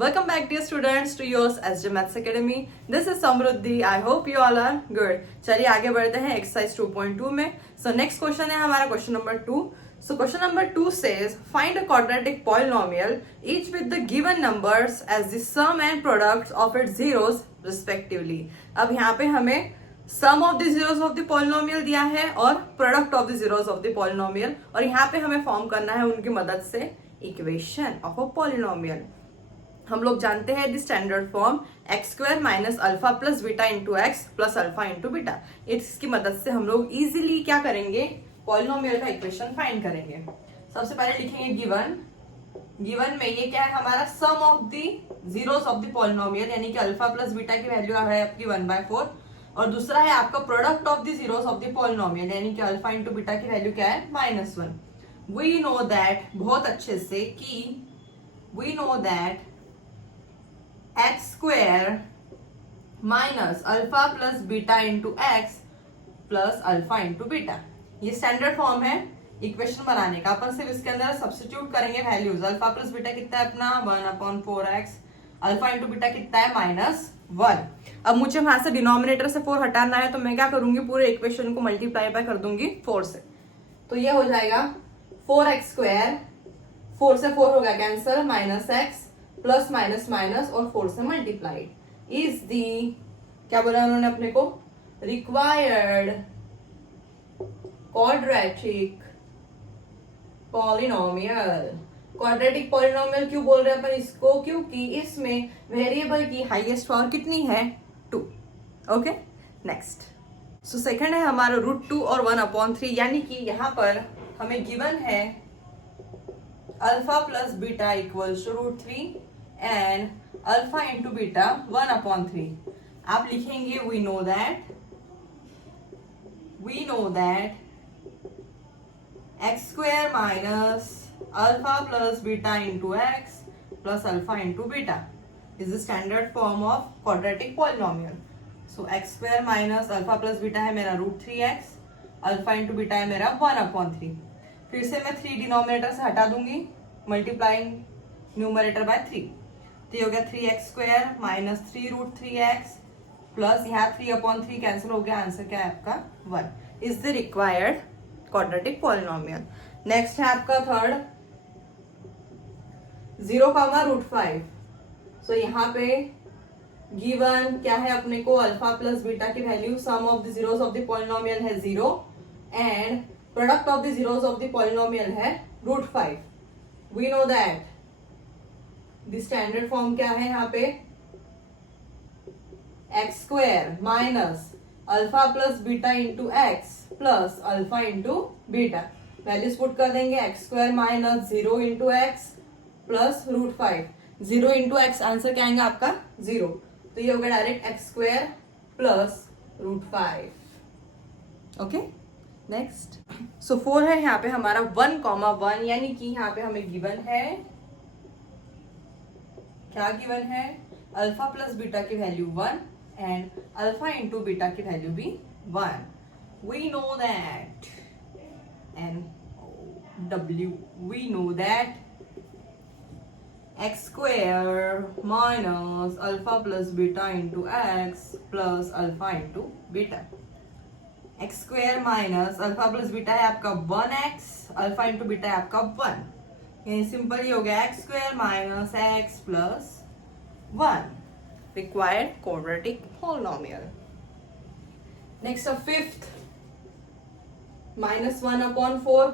Welcome back, dear students, to yours SJ Maths Academy. This is Samruddhi. I hope you all are good. चलिए आगे बढ़ते हैं exercise 2.2 में. So next question है हमारा question number 2. So question number 2 says find a quadratic polynomial each with the given numbers as the sum and products of its zeros respectively. अब यहाँ पे हमें sum of the zeros of the polynomial दिया है और product of the zeros of the polynomial, और यहाँ पे हमें फॉर्म करना है उनकी मदद से इक्वेशन ऑफ अ पॉलिनोमियल. हम लोग जानते हैं the standard form x square minus alpha plus beta into x plus alpha into beta. इसकी मदद से हम लोग इजीली क्या करेंगे, पॉलिनोमियल का इक्वेशन फाइंड करेंगे. सबसे पहले लिखेंगे गिवन में ये क्या है हमारा sum of the zeros of the polynomial, यानी कि अल्फा प्लस बीटा की वैल्यू है आपकी 1/4, और दूसरा है आपका product of the zeros of the polynomial, यानी कि अल्फा इंटू बीटा की वैल्यू क्या है -1. वी नो दैट, बहुत अच्छे से कि we know that x square minus alpha plus beta into x plus alpha into beta, ये स्टैंडर्ड फॉर्म है इक्वेशन बनाने का. अपन सिर्फ इसके अंदर सब्स्टिट्यूट करेंगे वैल्यूज. अल्फा प्लस बीटा कितना है अपना 1/4x, अल्फा इंटू बीटा कितना है -1. अब मुझे वहां से डिनोमिनेटर से 4 हटाना है, तो मैं क्या करूंगी, पूरे इक्वेशन को मल्टीप्लाई बाय कर दूंगी 4 से. तो ये हो जाएगा 4x स्क्वायर, 4 से 4 हो गया cancel, minus x plus minus minus और 4 से मल्टीप्लाइड इज दी, क्या बोला उन्होंने अपने को, required quadratic polynomial. Quadratic polynomial क्यों बोल रहे हैं अपन इसको, क्योंकि इसमें वेरिएबल की हाईएस्ट पावर कितनी है 2. Okay, next. सो सेकंड है हमारा √2 और 1/3, यानी कि यहाँ पर हमें गिवन है alpha plus beta equals to √3 and alpha into beta 1/3. आप लिखेंगे we know that x square minus alpha plus beta into x plus alpha into beta is the standard form of quadratic polynomial. So x square minus alpha plus beta है मेरा √3x, alpha into beta है मेरा 1/3. फिर से मैं 3 denominator से हटा दूंगी, मल्टीप्लाइंग न्यूमरेटर बाय 3. तो ये हो गया 3x square minus 3√3x plus यहाँ 3/3 कैंसिल हो गया, आंसर क्या है आपका 1 is the required quadratic polynomial. Next है आपका थर्ड 0, सो यहाँ पे गिवन क्या है अपने को, अल्फा प्लस बीटा की value sum of the zeros of the polynomial है 0 and product of the zeros of the polynomial है √5. We know that the standard form क्या है यहाँ पे, x square minus alpha plus beta into x plus alpha into beta. Values put कर देंगे, x square minus 0 into x plus √5. 0 into x answer क्या आएगा आपका 0. तो ये हो गया direct x square plus √5. Okay, next. So 4 है यहाँ पे हमारा 1,1, यानी कि यहाँ पे हमें गिवन है, क्या गिवन है, अल्फा प्लस बीटा की value 1 and alpha into beta की वैल्यू भी 1. We know that we know that x square minus alpha plus beta into x plus alpha into beta. x square minus alpha plus beta है आपका 1x, alpha into beta है आपका 1. यानी simple ही हो गया x square minus x plus 1. Required quadratic polynomial. Next up fifth -1/4,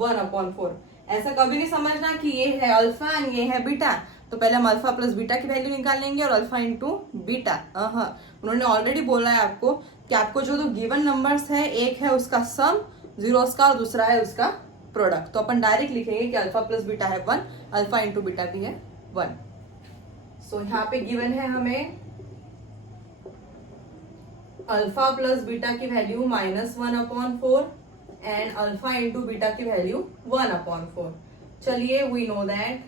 1/4. ऐसा कभी नहीं समझना कि ये है अल्फा एंड ये है बीटा, तो पहले हम अल्फा प्लस बीटा की वैल्यू निकाल लेंगे और अल्फा इंटू बीटा. उन्होंने ऑलरेडी बोला है आपको कि आपको जो गिवन नंबर्स है, एक है उसका सम जीरोस का और दूसरा है उसका प्रोडक्ट. तो अपन डायरेक्ट लिखेंगे कि अल्फा प्लस बीटा है 1, अल्फा इंटू बीटा भी है 1. सो यहाँ पे गिवन है हमें अल्फा प्लस बीटा की value -1/4 and alpha into beta की वैल्यू 1/4. चलिए we know that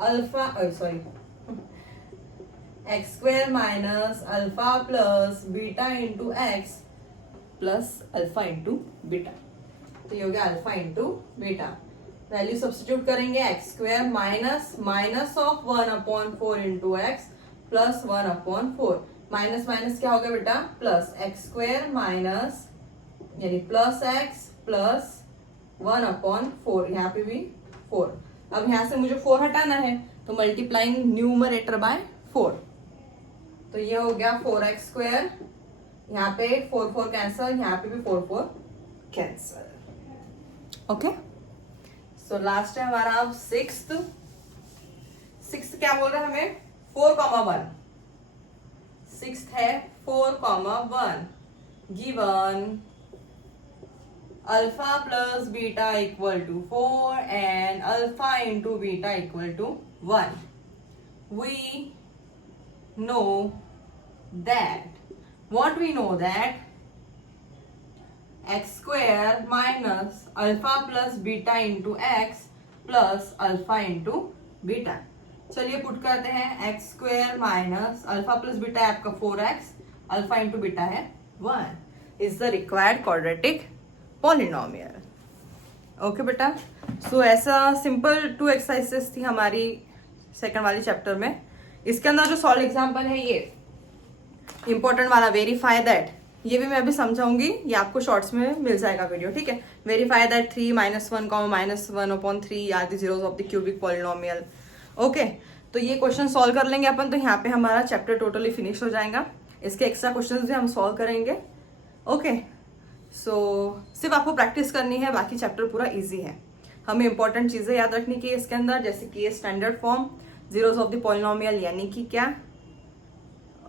alpha x square minus alpha plus beta into x plus alpha into beta. तो ये हो गया alpha into beta. Value substitute करेंगे x square minus minus of 1/4 into x plus 1/4 minus minus क्या हो गया बेटा plus x square minus यानी प्लस एक्स प्लस 1/4 यहाँ पे भी 4। अब यहां से मुझे 4 हटाना है तो मल्टीप्लाइंग न्यूमरेटर बाय 4, तो ये हो गया 4x स्क्वायर, यहाँ पे 4 4 कैंसल, यहाँ पे भी 4 4 कैंसल। ओके, सो लास्ट है हमारा अब सिक्स्थ क्या बोल रहा है हमें 4,1। सिक्स्थ है 4,1 given alpha plus beta equal to 4 and alpha into beta equal to 1। We know that x square minus alpha plus beta into x plus alpha into beta। चलिए पुट करते हैं x square minus alpha plus beta है आपका 4x, alpha into beta है 1 is the required quadratic polynomial. Okay बेटा, सो ऐसा simple 2 exercises थी हमारी सेकंड वाली चैप्टर में। इसके अंदर जो सॉल्व एग्जांपल है ये इंपॉर्टेंट वाला वेरीफाई दैट, ये भी मैं अभी समझाऊंगी, ये आपको शॉर्ट्स में मिल जाएगा वीडियो, ठीक है। Verify that 3 -1, -1/3 are the zeros of the cubic polynomial. Okay, तो ये क्वेश्चन सॉल्व कर लेंगे अपन, तो यहाँ पे हमारा चैप्टर टोटली फिनिश हो जाएगा। इसके एक्स्ट्रा क्वेश्चन भी हम सॉल्व करेंगे। ओके, सो सिर्फ आपको प्रैक्टिस करनी है, बाकी चैप्टर पूरा इजी है। हमें इंपॉर्टेंट चीजें याद रखनी की इसके अंदर, जैसे कि ये standard form, zeros of the polynomial यानी कि क्या,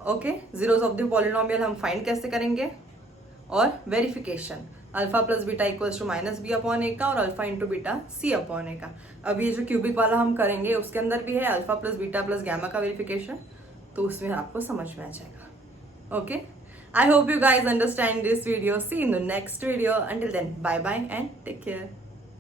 okay, zeros of the polynomial हम फाइंड कैसे करेंगे, और verification alpha plus beta equals to -b/a का और अल्फा इंटू बीटा c/a का। अब ये जो क्यूबिक वाला हम करेंगे उसके अंदर भी है alpha plus beta plus gamma का वेरिफिकेशन, तो उसमें आपको समझ में आ जाएगा। Okay, I hope you guys understand this video. See you in the next video. Until then, bye bye and take care.